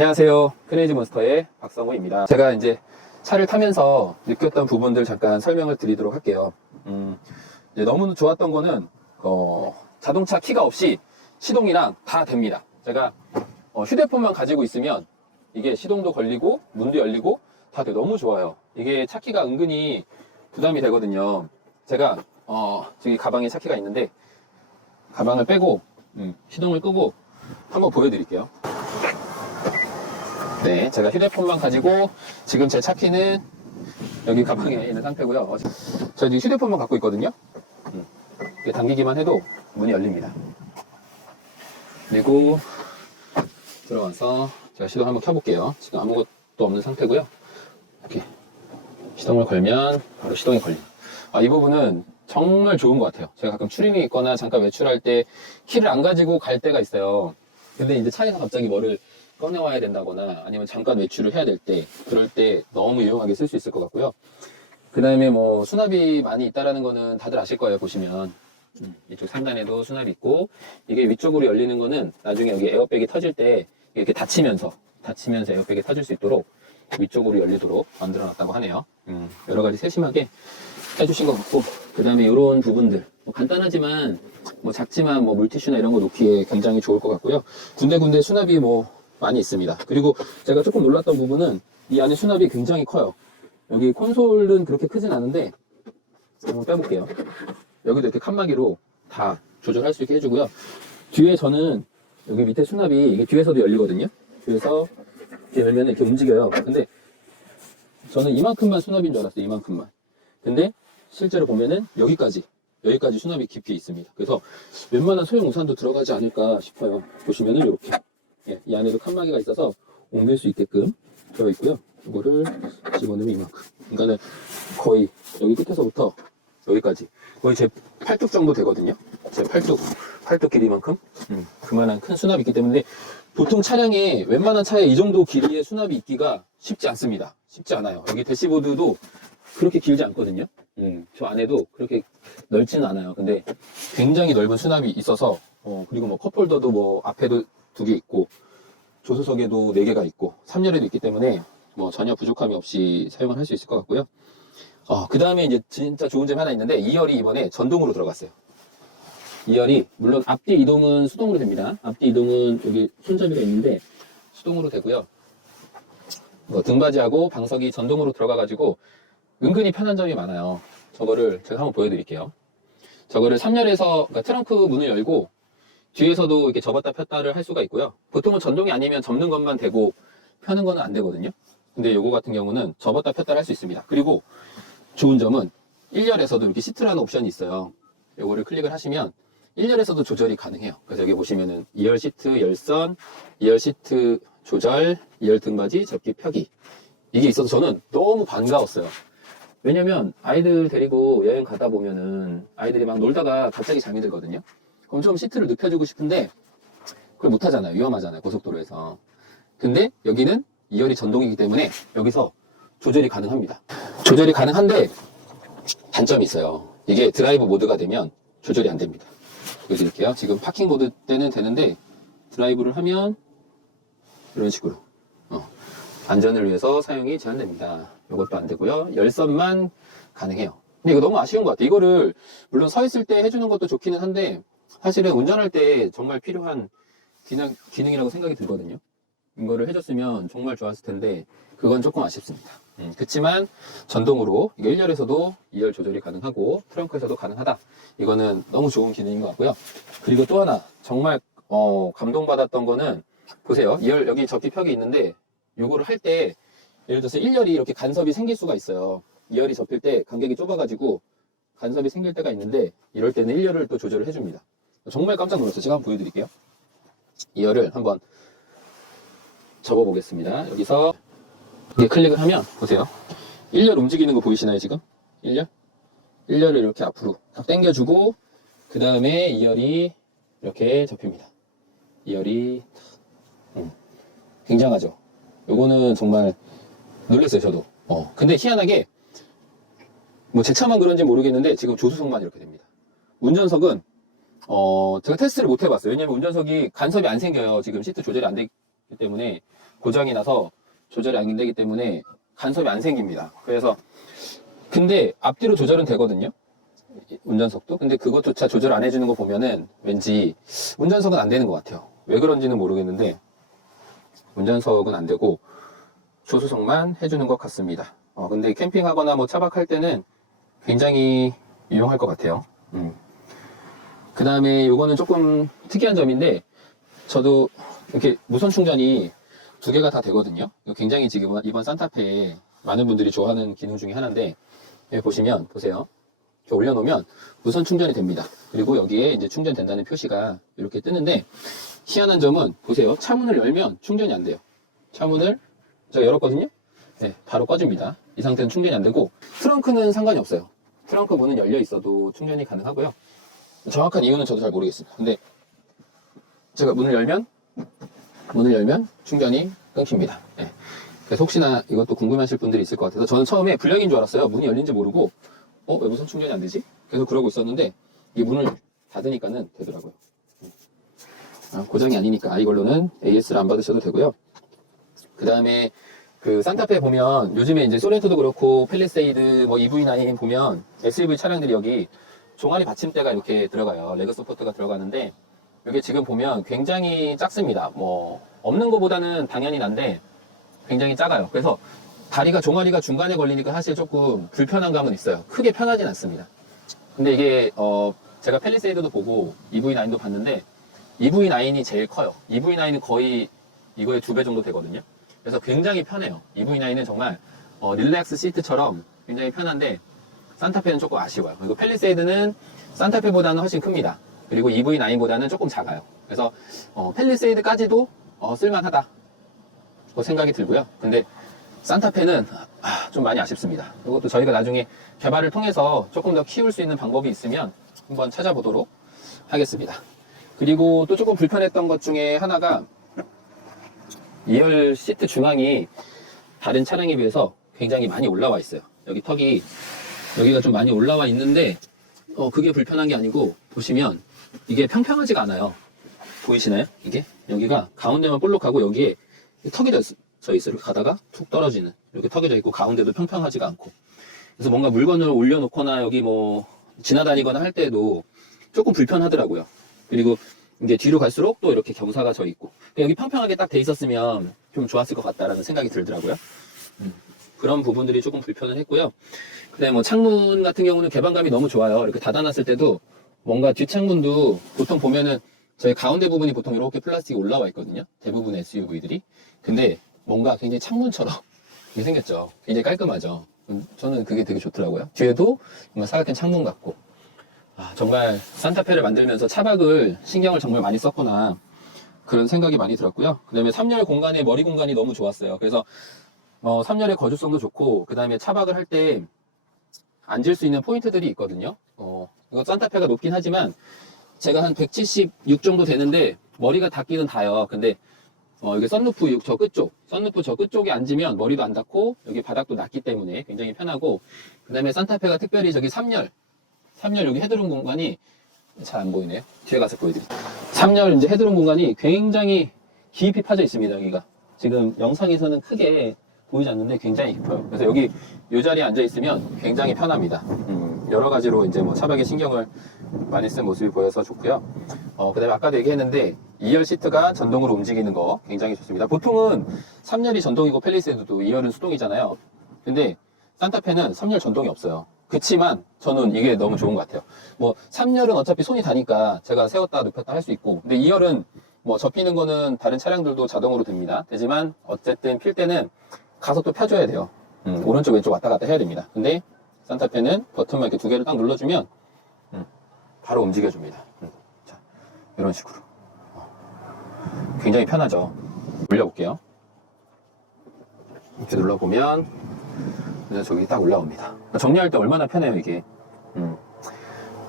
안녕하세요. 크레이지 몬스터의 박성호입니다. 제가 이제 차를 타면서 느꼈던 부분들 잠깐 설명을 드리도록 할게요. 이제 너무 좋았던 거는 자동차 키가 없이 시동이랑 다 됩니다. 제가 휴대폰만 가지고 있으면 이게 시동도 걸리고 문도 열리고 다 돼. 너무 좋아요. 이게 차키가 은근히 부담이 되거든요. 제가 저기 가방에 차키가 있는데 가방을 빼고 시동을 끄고 한번 보여드릴게요. 네, 제가 휴대폰만 가지고 지금 제 차키는 여기 가방에 있는 상태고요. 저 지금 휴대폰만 갖고 있거든요. 이렇게 당기기만 해도 문이 열립니다. 그리고 들어와서 제가 시동 한번 켜볼게요. 지금 아무것도 없는 상태고요. 이렇게 시동을 걸면 바로 시동이 걸립니다. 이 부분은 정말 좋은 것 같아요. 제가 가끔 추림이 있거나 잠깐 외출할 때 키를 안 가지고 갈 때가 있어요. 근데 이제 차에서 갑자기 뭐를 꺼내와야 된다거나 아니면 잠깐 외출을 해야 될 때, 그럴 때 너무 유용하게 쓸 수 있을 것 같고요. 그 다음에 뭐 수납이 많이 있다라는 거는 다들 아실 거예요. 보시면 이쪽 상단에도 수납이 있고, 이게 위쪽으로 열리는 거는 나중에 여기 에어백이 터질 때 이렇게 닫히면서 에어백이 터질 수 있도록 위쪽으로 열리도록 만들어 놨다고 하네요. 여러 가지 세심하게 해주신 것 같고, 그 다음에 이런 부분들 뭐 간단하지만 뭐 작지만 뭐 물티슈나 이런 거 놓기에 굉장히 좋을 것 같고요. 군데군데 수납이 뭐 많이 있습니다. 그리고 제가 조금 놀랐던 부분은 이 안에 수납이 굉장히 커요. 여기 콘솔은 그렇게 크진 않은데 한번 빼볼게요. 여기도 이렇게 칸막이로 다 조절할 수 있게 해주고요. 뒤에 저는 여기 밑에 수납이 이게 뒤에서도 열리거든요. 뒤에서 이렇게 열면 이렇게 움직여요. 근데 저는 이만큼만 수납인 줄 알았어요. 이만큼만. 근데 실제로 보면은 여기까지 수납이 깊이 있습니다. 그래서 웬만한 소형 우산도 들어가지 않을까 싶어요. 보시면은 이렇게 이 안에도 칸막이가 있어서 옮길 수 있게끔 되어 있고요. 이거를 집어넣으면 이만큼. 그러니까는 거의 여기 끝에서부터 여기까지 거의 제 팔뚝 정도 되거든요. 제 팔뚝 길이만큼 그만한 큰 수납이 있기 때문에 보통 차량에 웬만한 차에 이 정도 길이의 수납이 있기가 쉽지 않습니다. 쉽지 않아요. 여기 대시보드도 그렇게 길지 않거든요. 저 안에도 그렇게 넓지는 않아요. 근데 굉장히 넓은 수납이 있어서 그리고 뭐 컵홀더도 뭐 앞에도 2개 있고 조수석에도 4개가 있고 3열에도 있기 때문에 뭐 전혀 부족함이 없이 사용을 할 수 있을 것 같고요. 그 다음에 이제 진짜 좋은 점이 하나 있는데 2열이 이번에 전동으로 들어갔어요. 2열이 물론 앞뒤 이동은 수동으로 됩니다. 앞뒤 이동은 여기 손잡이가 있는데 수동으로 되고요. 등받이하고 방석이 전동으로 들어가가지고 은근히 편한 점이 많아요. 저거를 제가 한번 보여드릴게요. 저거를 3열에서 그러니까 트렁크 문을 열고 뒤에서도 이렇게 접었다 폈다를 할 수가 있고요. 보통은 전동이 아니면 접는 것만 되고 펴는 거는 안 되거든요. 근데 요거 같은 경우는 접었다 폈다를 할 수 있습니다. 그리고 좋은 점은 1열에서도 이렇게 시트라는 옵션이 있어요. 요거를 클릭을 하시면 1열에서도 조절이 가능해요. 그래서 여기 보시면은 2열 시트 열선, 2열 시트 조절, 2열 등받이 접기 펴기, 이게 있어서 저는 너무 반가웠어요. 왜냐면 아이들 데리고 여행 가다 보면은 아이들이 막 놀다가 갑자기 잠이 들거든요. 그럼 좀 시트를 눕혀주고 싶은데 그걸 못하잖아요. 위험하잖아요. 고속도로에서. 근데 여기는 2열이 전동이기 때문에 여기서 조절이 가능합니다. 조절이 가능한데 단점이 있어요. 이게 드라이브 모드가 되면 조절이 안 됩니다. 보여드릴게요. 지금 파킹 모드 때는 되는데 드라이브를 하면 이런 식으로 안전을 위해서 사용이 제한됩니다. 이것도 안 되고요. 열선만 가능해요. 근데 이거 너무 아쉬운 것 같아요. 이거를 물론 서 있을 때 해주는 것도 좋기는 한데 사실은 운전할 때 정말 필요한 기능이라고 생각이 들거든요. 이거를 해줬으면 정말 좋았을 텐데 그건 조금 아쉽습니다. 그렇지만 전동으로 이게 1열에서도 2열 조절이 가능하고 트렁크에서도 가능하다. 이거는 너무 좋은 기능인 것 같고요. 그리고 또 하나 정말 감동받았던 거는 보세요. 2열 여기 접기 펴기 있는데 요거를 할 때 예를 들어서 1열이 이렇게 간섭이 생길 수가 있어요. 2열이 접힐 때 간격이 좁아가지고 간섭이 생길 때가 있는데 이럴 때는 1열을 또 조절을 해줍니다. 정말 깜짝 놀랐어요. 제가 한번 보여드릴게요. 2열을 한번 접어보겠습니다. 여기서 이렇게 클릭을 하면 보세요. 1열 움직이는 거 보이시나요 지금? 1열? 1열을 이렇게 앞으로 딱 당겨주고 그 다음에 2열이 이렇게 접힙니다. 2열이 굉장하죠. 요거는 정말 놀랐어요 저도. 근데 희한하게 뭐 제 차만 그런지 모르겠는데 지금 조수석만 이렇게 됩니다. 운전석은 제가 테스트를 못 해봤어요. 왜냐면 운전석이 간섭이 안 생겨요. 지금 시트 조절이 안 돼 때문에 고장이 나서 조절이 안 되기 때문에 간섭이 안 생깁니다. 그래서 근데 앞뒤로 조절은 되거든요. 운전석도. 근데 그것조차 조절 안 해주는 거 보면은 왠지 운전석은 안 되는 것 같아요. 왜 그런지는 모르겠는데 운전석은 안 되고 조수석만 해주는 것 같습니다. 근데 캠핑하거나 뭐 차박할 때는 굉장히 유용할 것 같아요. 그 다음에 요거는 조금 특이한 점인데 저도 이렇게 무선 충전이 두 개가 다 되거든요. 굉장히 지금 이번 산타페에 많은 분들이 좋아하는 기능 중에 하나인데 여기 보시면 보세요. 이렇게 올려놓으면 무선 충전이 됩니다. 그리고 여기에 이제 충전된다는 표시가 이렇게 뜨는데 희한한 점은 보세요. 차문을 열면 충전이 안 돼요. 차문을 제가 열었거든요. 네, 바로 꺼집니다. 이 상태는 충전이 안 되고 트렁크는 상관이 없어요. 트렁크 문은 열려 있어도 충전이 가능하고요. 정확한 이유는 저도 잘 모르겠습니다. 근데 제가 문을 열면 충전이 끊깁니다. 네. 그래서 혹시나 이것도 궁금하실 분들이 있을 것 같아서 저는 처음에 불량인 줄 알았어요. 문이 열린지 모르고 왜 무선 충전이 안 되지? 계속 그러고 있었는데 이 문을 닫으니까는 되더라고요. 고장이 아니니까 이걸로는 AS를 안 받으셔도 되고요. 그 다음에 그 산타페 보면 요즘에 이제 소렌토도 그렇고 팰리세이드 뭐 EV9 보면 SUV 차량들이 여기 종아리 받침대가 이렇게 들어가요. 레그 서포트가 들어가는데 이게 지금 보면 굉장히 작습니다. 뭐 없는 것보다는 당연히 난데 굉장히 작아요. 그래서 다리가 종아리가 중간에 걸리니까 사실 조금 불편한 감은 있어요. 크게 편하진 않습니다. 근데 이게 제가 팰리세이드도 보고 EV9도 봤는데 EV9이 제일 커요. EV9은 거의 이거의 2배 정도 되거든요. 그래서 굉장히 편해요. EV9은 정말 릴렉스 시트처럼 굉장히 편한데 산타페는 조금 아쉬워요. 그리고 팰리세이드는 산타페보다는 훨씬 큽니다. 그리고 EV9보다는 조금 작아요. 그래서 팰리세이드까지도 쓸만하다 생각이 들고요. 근데 산타페는 좀 많이 아쉽습니다. 이것도 저희가 나중에 개발을 통해서 조금 더 키울 수 있는 방법이 있으면 한번 찾아보도록 하겠습니다. 그리고 또 조금 불편했던 것 중에 하나가 2열 시트 중앙이 다른 차량에 비해서 굉장히 많이 올라와 있어요. 여기 턱이 여기가 좀 많이 올라와 있는데 그게 불편한 게 아니고 보시면 이게 평평하지가 않아요. 보이시나요? 이게 여기가 가운데만 볼록하고 여기에 턱이 져 있어요. 이렇게 가다가 툭 떨어지는 이렇게 턱이 져 있고 가운데도 평평하지가 않고 그래서 뭔가 물건을 올려놓거나 여기 뭐 지나다니거나 할 때도 조금 불편하더라고요. 그리고 이제 뒤로 갈수록 또 이렇게 경사가 져 있고 여기 평평하게 딱 돼 있었으면 좀 좋았을 것 같다라는 생각이 들더라고요. 그런 부분들이 조금 불편은 했고요. 그다음에 뭐 창문 같은 경우는 개방감이 너무 좋아요. 이렇게 닫아놨을 때도 뭔가 뒷창문도 보통 보면은 저희 가운데 부분이 보통 이렇게 플라스틱이 올라와 있거든요. 대부분 SUV들이. 근데 뭔가 굉장히 창문처럼 이렇게 생겼죠. 굉장히 깔끔하죠. 저는 그게 되게 좋더라고요. 뒤에도 뭔가 사각형 창문 같고 정말 산타페를 만들면서 차박을 신경을 정말 많이 썼구나 그런 생각이 많이 들었고요. 그 다음에 3열 공간에 머리 공간이 너무 좋았어요. 그래서 3열의 거주성도 좋고 그 다음에 차박을 할 때 앉을 수 있는 포인트들이 있거든요. 이거 산타페가 높긴 하지만 제가 한 176 정도 되는데 머리가 닿기는 닿아요. 근데 이게 썬루프 저 끝쪽에 앉으면 머리도 안 닿고 여기 바닥도 낮기 때문에 굉장히 편하고 그 다음에 산타페가 특별히 저기 3열 여기 헤드룸 공간이 잘 안 보이네요. 뒤에 가서 보여드릴게요. 3열 이제 헤드룸 공간이 굉장히 깊이 파져 있습니다. 여기가 지금 영상에서는 크게 보이지 않는데 굉장히 깊어요. 그래서 여기 이 자리에 앉아 있으면 굉장히 편합니다. 여러 가지로 이제 뭐 차박에 신경을 많이 쓴 모습이 보여서 좋고요. 그 다음에 아까도 얘기했는데 2열 시트가 전동으로 움직이는 거 굉장히 좋습니다. 보통은 3열이 전동이고 팰리세이드도 2열은 수동이잖아요. 근데 산타페는 3열 전동이 없어요. 그치만 저는 이게 너무 좋은 것 같아요. 뭐 3열은 어차피 손이 다니까 제가 세웠다 눕혔다 할 수 있고 근데 2열은 뭐 접히는 거는 다른 차량들도 자동으로 됩니다. 되지만 어쨌든 필 때는 가서 또 펴줘야 돼요. 오른쪽 왼쪽 왔다 갔다 해야 됩니다. 근데 산타페는 버튼만 이렇게 두 개를 딱 눌러주면 바로 움직여줍니다. 자, 이런 식으로 굉장히 편하죠. 올려볼게요. 이렇게 눌러보면 이제 저기 딱 올라옵니다. 정리할 때 얼마나 편해요 이게.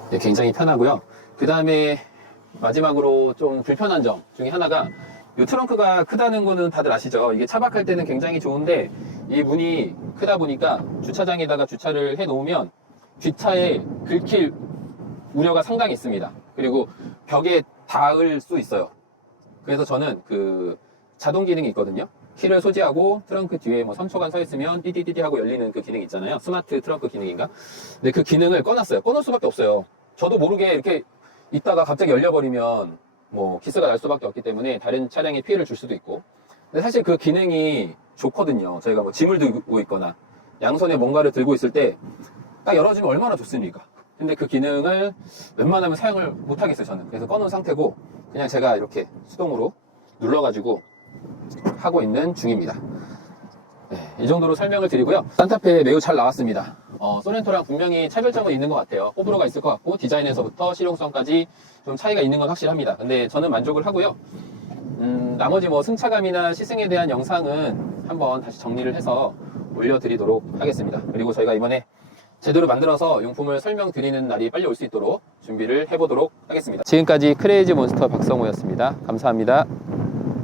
네, 굉장히 편하고요. 그 다음에 마지막으로 좀 불편한 점 중에 하나가 이 트렁크가 크다는 거는 다들 아시죠? 이게 차박할 때는 굉장히 좋은데 이 문이 크다 보니까 주차장에다가 주차를 해 놓으면 뒷차에 긁힐 우려가 상당히 있습니다. 그리고 벽에 닿을 수 있어요. 그래서 저는 그 자동 기능이 있거든요. 키를 소지하고 트렁크 뒤에 뭐 3초간 서 있으면 띠디디디 하고 열리는 그 기능 있잖아요. 스마트 트렁크 기능인가? 근데 그 기능을 꺼놨어요. 꺼놓을 수밖에 없어요. 저도 모르게 이렇게 있다가 갑자기 열려버리면 뭐 기스가 날 수밖에 없기 때문에 다른 차량에 피해를 줄 수도 있고. 근데 사실 그 기능이 좋거든요. 저희가 뭐 짐을 들고 있거나 양손에 뭔가를 들고 있을 때 딱 열어주면 얼마나 좋습니까? 근데 그 기능을 웬만하면 사용을 못 하겠어요, 저는. 그래서 꺼놓은 상태고 그냥 제가 이렇게 수동으로 눌러가지고 하고 있는 중입니다. 네, 이 정도로 설명을 드리고요. 산타페 매우 잘 나왔습니다. 소렌토랑 분명히 차별점은 있는 것 같아요. 호불호가 있을 것 같고 디자인에서부터 실용성까지 좀 차이가 있는 건 확실합니다. 근데 저는 만족을 하고요. 나머지 뭐 승차감이나 시승에 대한 영상은 한번 다시 정리를 해서 올려드리도록 하겠습니다. 그리고 저희가 이번에 제대로 만들어서 용품을 설명드리는 날이 빨리 올 수 있도록 준비를 해보도록 하겠습니다. 지금까지 크레이지 몬스터 박성호였습니다. 감사합니다.